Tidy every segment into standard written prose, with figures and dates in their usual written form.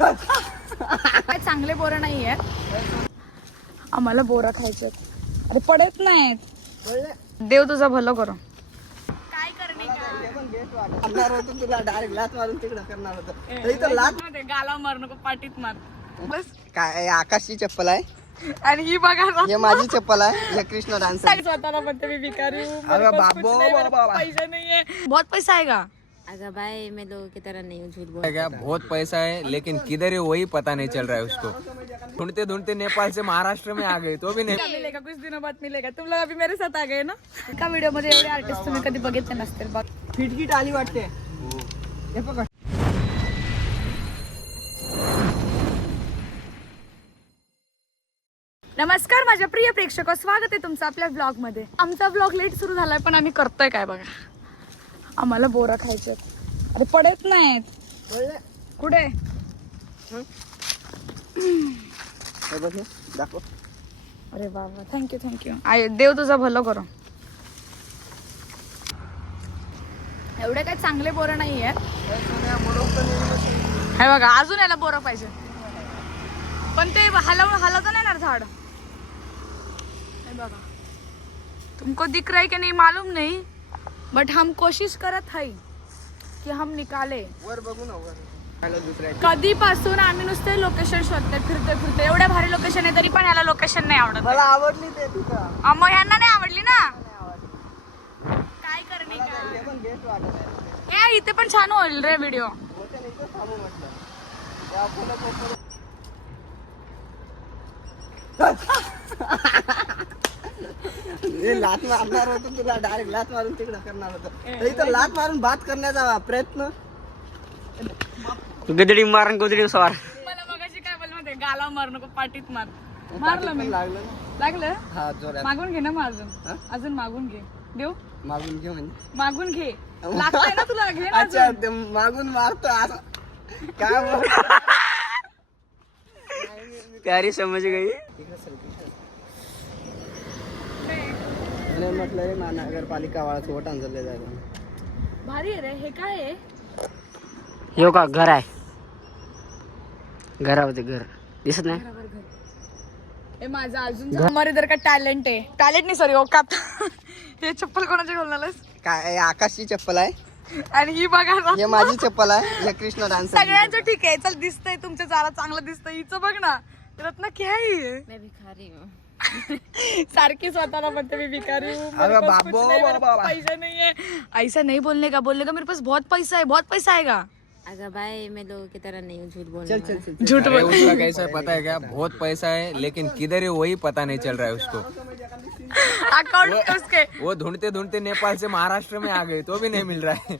काय चांगले बोरं नाही आहेत आम्हाला. बोरं खायचे अरे पडत नाहीत. देव तुझं भलं करो. काय करणे का तुला डायरेक्ट लात मारून तिकडं करणार होतं. लात गाला मार नको पाठीत मार बस. काय आकाशची चप्पल आहे आणि ही बघा हे माझी चप्पल आहे. हे कृष्ण डान्स स्वतःला म्हणते मी भिकारी हूं, मेरे पास कुछ नहीं, मेरे पास पैसा नहीं है. बहुत पैसा आएगा. अगर भाई मैं लोगों की तरह नहीं हूँ, झूठ बोल. क्या बहुत पैसा है लेकिन किधर है वही पता नहीं चल रहा है उसको. ढूंढते ढूंढते नेपाल से महाराष्ट्र में आ गए तो भी नहीं मिलेगा कुछ दिनों बाद मिलेगा. तुम लोग अभी मेरे साथ आ गए ना. एका व्हिडिओ मध्ये एवढे आर्टिस्ट तुम्ही कधी बघितले नसतील बघ. फिटकीट आली वाटते. हे बघ नमस्कार माझ्या प्रिय प्रेक्षक, स्वागत आहे तुमचं आपल्या ब्लॉग मध्ये. आमचा ब्लॉग लेट सुरू झालाय पण आम्ही करतोय काय बघा. आम्हाला बोरं खायचे अरे पडत नाहीत. कुठे हे बघ दाखव. अरे बाबा थँक्यू थँक्यू. देव तुझं भलं करो. एवढे काय चांगले बोरं नाही आहेत. हे बघा अजून याला बोरं पाहिजे पण ते हलवता नाही ना झाड. हे बघा तुमको दिख रहा है कि नहीं मालूम नहीं बट हम कोशिश करत है कि हम निकाले. वर बघू ना वर. कधीपासून आम्ही नुसते लोकेशन शोधते फिरते एवढ्या भारी लोकेशन आहे तरी पण ह्याला लोकेशन नाही आवडत. मला आवडली ते तिथं. मग ह्यांना नाही आवडली ना. काय करणे का. ते पण बेस्ट वाटत आहे. हे इथे पण छान होईल रे व्हिडिओ. होते नाही तर थांबू म्हटलं. ते आपल्याला लात मारणार होतं तुला डायरेक्ट लात मारून तिकडं करणार होतं. इथं लात मारून बात करण्याचा प्रयत्न. गदडी मारून गोदडी सवार. मला मगाशी काय बोललं माहितीये, गाला मार नको पाठीत मार. मारलं मी. लागलं हा जोरात. मागून घे ना मग अजून मागून घे. देऊ मागून घे म्हणजे मागून घे. लागतंय ना तुला घे ना अच्छा अजून. ते मागून मारतो असं काय प्यारी समज गई. म्हटलं रे महानगरपालिका वाळाचं वोट आणलं जायला. भारी आहे रे. हे काय आहे. हो का घर आहे. घरावरती घर दिसत नाही. हे माझं अजून हमारे इधर का टॅलेंट आहे. टॅलेंट नाही सॉरी औकात. हे चप्पल कोणाची घालून आलास. काय आकाशची चप्पल आहे आणि ही बघा हे माझी चप्पल आहे. हे कृष्ण डान्स सगळ्यांचं ठीक आहे. चल दिसतंय तुमचं जरा चांगलं दिसतंय. हिचं बघ ना रत्ना क्या है. मैं भिखारी हूँ. सारखी स्वतःला म्हणते मी भिकारी हूं, मेरे अरे पास कुछ बाबो, नहीं, मेरे बाबा. पास पैसा नहीं है. ऐसा नहीं बोलने का मेरे पास बहुत पैसा आएगा. अगर भाई मैं लोगों की तरह नहीं हूँ, झूठ बोल. चल चल चल. झूठ अरे बोल. उसका कैसा है पता है क्या. बहुत पैसा है लेकिन किधर है वही पता नहीं चल रहा है उसको. अकाउंट उसके वो ढूंढते ढूंढते नेपाल से महाराष्ट्र में आ गए तो भी नहीं मिल रहा है.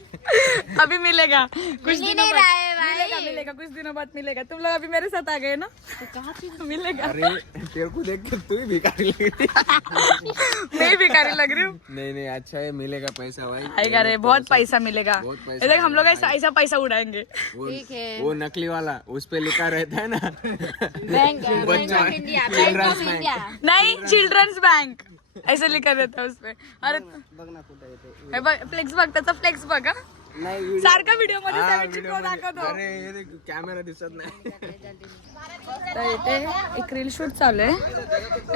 अभी मिलेगा कुछ दिनों नहीं बाद. रहा है भाई. मिलेगा कुछ दिनों बाद मिलेगा. तुम लोग अभी मेरे साथ आ गए ना. मिलेगा. अरे तेरे को देख के तू ही भिखारी लग रही है. मैं भिखारी लग रही हूँ. नहीं अच्छा है मिलेगा पैसा भाई. आएगा रे बहुत पैसा मिलेगा. बहुत पैसा ये देख हम लोग ऐसा पैसा उड़ाएंगे. ठीक है. वो नकली वाला उस पे लिखा रहता है ना. Bank of India. Bank of India. नहीं चिल्ड्रंस बैंक ऐसे लिखा रहता है उसपे. अरे बघ ना कुठे येते. हे बघ फ्लेक्स बघ त्याचा फ्लेक्स बघ. नाही सारखा व्हिडिओ मध्ये हा, सगळे video चिकन मध्ये. दाखवतो. अरे ये देख, कॅमेरा दिसत नाही. तर इथे एक रील शूट चालू आहे.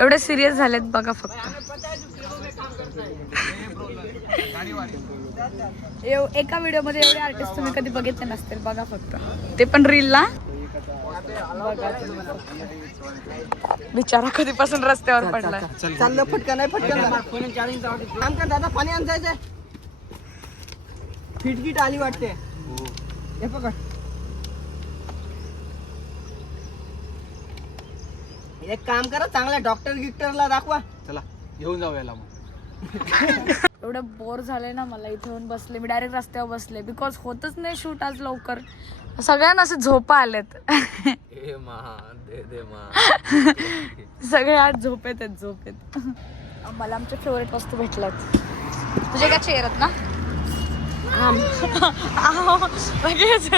एवढे सिरियस झालेत बघा फक्त. एका व्हिडिओ मध्ये एवढे आर्टिस्ट तुम्ही कधी बघितले नसतील बघा फक्त. ते पण रील ला बिचारा कधीपासून रस्त्यावर पडलाय. चाललं फटका नाही फटका. काम कर दादा पाणी आण जायचंय. फिटकीट आली वाटते. हे पकड. एक काम करा चांगल्या डॉक्टर गिक्टरला दाखवा. चला घेऊन जाऊ याला मग. एवढं बोर झालंय ना मला. इथे येऊन बसले मी डायरेक्ट रस्त्यावर बसले बिकॉज होतच नाही शूट आज लवकर. सगळ्यांना असे झोपा आलेत. ए मा दे दे मा. सगळे आज झोपेत आहेत. मला आमचे फेवरेट वस्तू भेटल्यात. तुझे काय चेअर आहेत ना. लगेच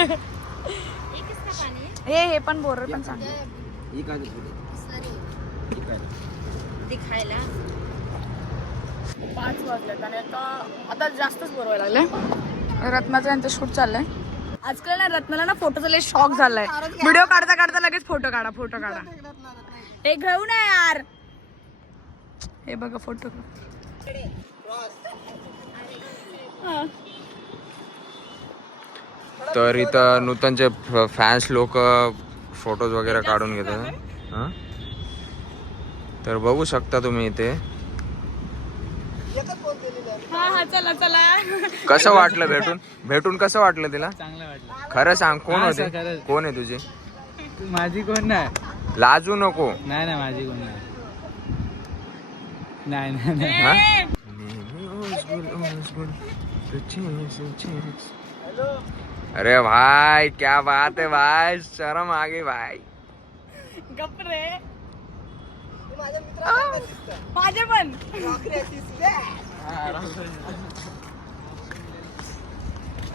हे पण बोर पण चांगलं. दिखायला 5 वाजलेत आणि आता जास्तच बोर व्हायला लागले. रत्नाचं यांचं शूट चाललंय. आजकाल ना रत्नाला ना फोटोचा लय शॉक झालाय. व्हिडिओ काढता काढता लगेच फोटो काढा. हे घेऊ ना यार. हे बघा फोटो. तर इथं नूतनचे फॅन्स लोक फोटोज वगैरे काढून घेतात. हा तर बघू शकता तुम्ही इथे. हा चला चला. कसं वाटलं भेटून कसं वाटलं तिला? चांगलं वाटलं. खरं सांग, कोण हा, होते? खरंच. कोण आहे तुझी? माझी कोण नाही. लाजू नको. नाही माझी कोण नाही. हा? अरे भाई क्या बात है भाई, शर्म आ गई भाई. गप रे. माझ्या मित्राला दिसतं. माझे पण. नोकरी अशीच रे.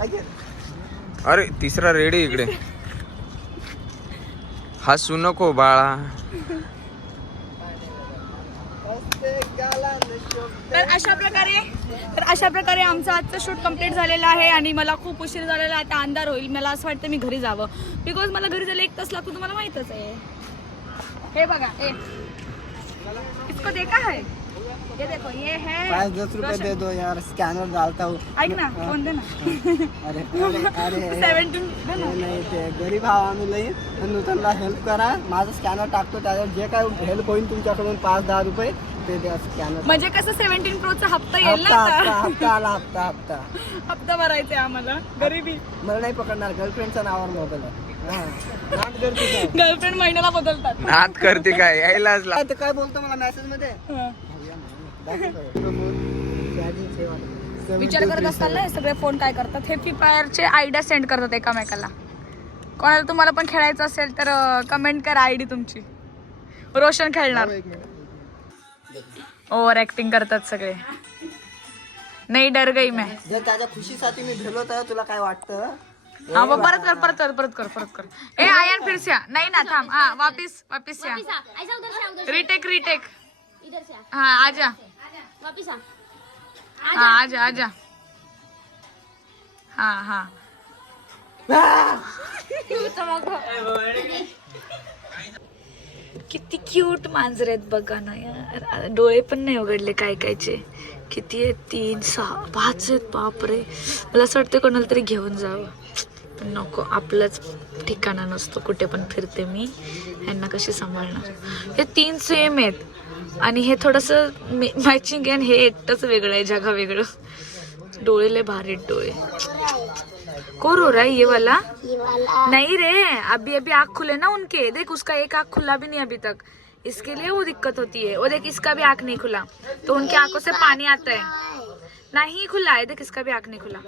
ऐक. अरे तिसरा रेडी इकडे. हसू नको बाळा. तर अशा प्रकारे आमचं आजचं शूट कम्प्लीट झालेलं आहे आणि मला खूप उशीर झालेला आहे. आता अंधार होईल. मला असं वाटतं मी घरी जावं, बिकॉज मला घरी जायला 1 तास लागतो. तुम्हाला माहितच आहे. हे बघा, इसको देखा है? ये देखो, ये है 5-10 रुपए दे दो यार, स्कॅनर डालता हूँ. ऐक ना, फोन दे ना. अरे अरे अरे 17 दे ना. नाही ते गरीब हा आम्ही लई. नूतनला हेल्प करा. माझा स्कॅनर टाकतो, त्याच्यावर जे काय हेल्प होईल तुमच्याकडून 5-10 रुपये ते द्या. स्कॅनर म्हणजे कसं 17 प्रोचा हप्ता येईल हप्ता ना हप्ता आता. हप्ता आला हप्ता हप्ता भरायचा आहे आम्हाला. गरीबी. मला नाही पकडणार. गर्लफ्रेंडच्या नावावर मोबाईल आहे. हा. नाद करते काय? गर्लफ्रेंड महिन्याला बदलतात. नाद करते काय? यायलाच काय ते काय बोलतो मला मेसेज मध्ये? हं. विचार विचार करत असताल ना हे सगळे फोन काय करतात. हे फ्री फायरचे आयडिया सेंड करतात एकामेकाला. कोणाला तुम्हाला पण खेळायचं असेल तर कमेंट करा आयडी तुमची. रोशन खेळणार. ओव्हर ऍक्टिंग करतात सगळे. नाही डर गई मैं. जर त्याच्या खुशीसाठी मी भेलो तर तुला काय वाटतं? हाँ वो परत कर. ए आयन फिर से आ. नहीं ना थांब. हाँ वापिस से आ. ऐसा उधर से आ, उधर से रिटेक इधर से आ. हाँ आजा. वापिस आ. हाँ आजा. हाँ किती क्यूट मांजर आहेत बघा ना यार. डोळे पण नाही उघडले कायचे. किती आहेत? 3, 6, 5 आहेत. बापरे. मला असं वाटतं कोणाला तरी घेऊन जावं, पण नको. आपलंच ठिकाणा नसतो. कुठे पण फिरते मी, ह्यांना कशी सांभाळणार. हे 3 सेम आहेत आणि हे थोडंसं मॅचिंग आहे आणि हे एकटंच वेगळं आहे. जगा वेगळं. डोळे लय भारी आहेत डोळे. को रो रहा है ये वाला? नहीं रे, अभी आँख खुले ना उनके. देख उसका एक आँख खुला भी नहीं अभी तक. इसके लिए वो दिक्कत होती है. वो देख इसका भी आँख नहीं खुला तो उनकी आंखों से पानी आता है. नहीं खुला है, देख इसका भी आँख नहीं खुला.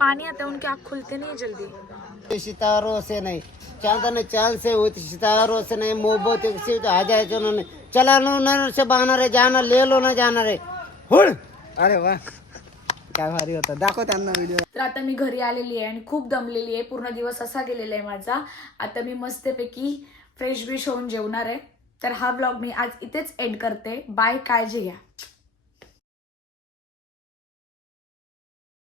पानी आता है, उनकी आँख खुलते नहीं जल्दी. सितारों से नहीं चांद से होती. सितारों से नहीं मोहब्बत से आ जाए जो उन्होंने. चला लो ना से बहाना रे, जाना ले लो ना जाना रे. हुड. अरे वा काय भारी होता. दाखव त्यांना व्हिडिओ. तर आता मी घरी आलेली आहे आणि खूप दमलेली आहे. पूर्ण दिवस असा गेलेला आहे माझा. आता मी मस्तपैकी फ्रेश होऊन जेवणार आहे. तर हा व्लॉग मी आज इथेच एंड करते. बाय. काळजी घ्या.